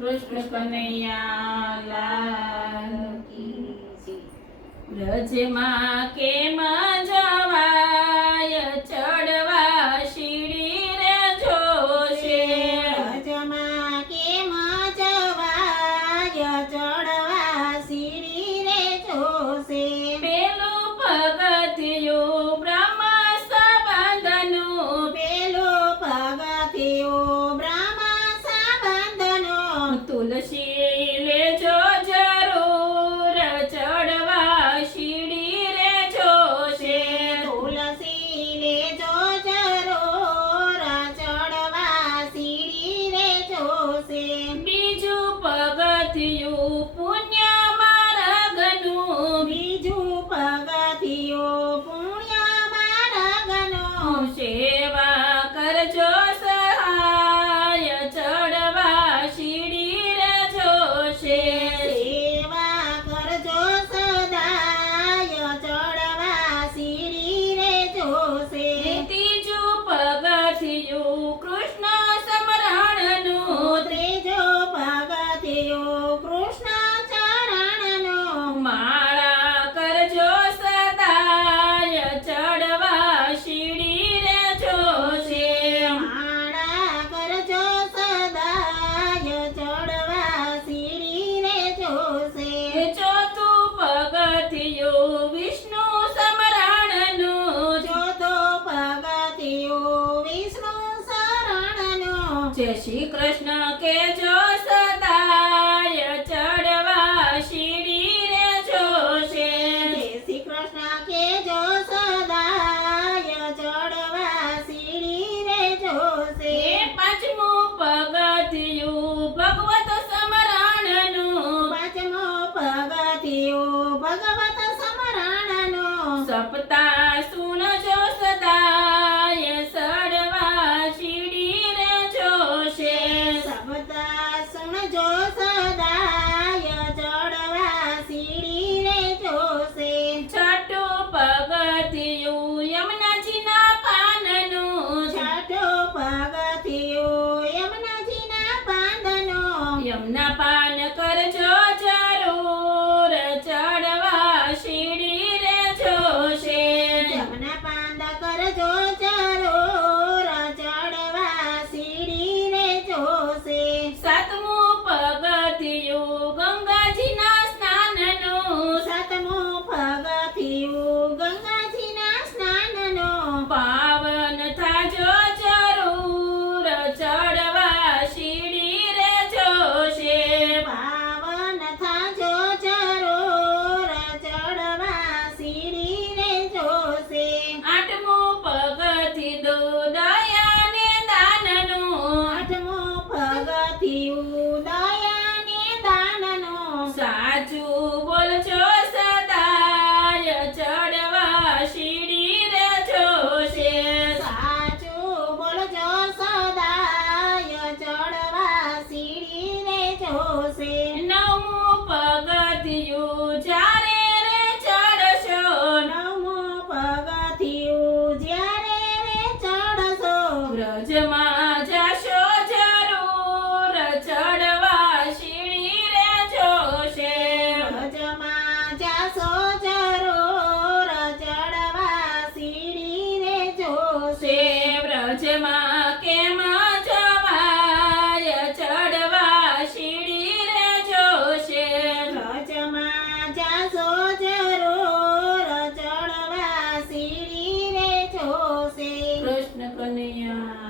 કૃષ્ણ કનૈયા લાલ કી જય। રજમાં કેમ જવાય ચડવા શીડી રે જોશે। રજમાં કેમ જવાય ચડવા શીડી રે જોશે। પેલું પગથિયું બ્રહ્મ સંબંધનું, પેલું પગથિયું બ્રહ્મ સંબંધનું, તુલસી લેજો જરૂર ચડવા શીડી રે જોશે। તુલસી લેજો જરૂર ચડવા શીડી રે જોશે। બીજું પગથિયું પુણ્ય માર્ગનું, બીજું પગથિયું પુણ્ય માર્ગનું, સેવા કરજો સહાય ચડવા શીડી રે જોશે। સેવા કરજો સદાય ચડવા શીડી રે જોશે। ત્રીજું પગથિયું કૃષ્ણ સ્મરણનું, ત્રીજો પગથિયું કૃષ્ણ ચરણનું, માળા કરજો સદાય ચડવા શીડી રે જોશે। માળા કરજો સદાય ચડવા શીડી રે જોશે। ચોથું પગથિયું વિષ્ણુ સ્મરણનું, ચોથો પગથિયું વિષ્ણુ શરણનું, જય શ્રી કૃષ્ણ કેજો સદાય ચડવા શીડી રે જોશે। જય શ્રી કૃષ્ણ કેજો સદાય ચડવા શીડી રે જોશે। પાંચમું પગથિયું ભગવત સ્મરણનું, પાંચમો પગથિયું ભગવત સ્મરણનું, સપ્તાહ સુનજો સદાય ચડવા શીડી રે જોશે। સબદા સુણજો સદાય ચડવા શીડી રે જોશે। છઠ્ઠું પગથિયું યમુનાજીના પાનનું, છઠ્ઠો પગથિયું યમુનાજીના પાંદનું, યમુના પાન કરજો જરૂર ચડવા શીડી રે જોશે। યમુના પાંદ કરજો જરૂર ચડવા શીડી રે જોશે। સાતમું પગથિયું ગંગાજીના સ્નાનનું, સાતમો પગથિયું ગંગાજીના સ્નાનનું, પાવન થાજો જરૂર ચડવા શીડી રે જોશે। પાવન થાજો જરૂર ચડવા શીડી રે જોશે। આઠમું પગથિયું દયાને દાનનું, આઠમો પગથિયું દયાને દાનનું, સાચું બોલજો સદાય ચડવા શીડી રે જોશે। સાચું બોલજો સદાય ચડવા શીડી રે જોશે। નવમું પગથિયું જ્યારે રે ચડશો, નવમો પગથિયું જ્યારે રે ચડશો, વ્રજમાં જશો જરૂર ચડવા શીડી રે જોશે। વ્રજમાં જાશો જરૂર ચડવા શીડી રે જોશે। વ્રજમાં કેમ જવાય ચડવા શીડી રે જોશે। વ્રજમાં જાશો જરૂર ચડવા શીડી રે જોશે। કૃષ્ણ કનૈયા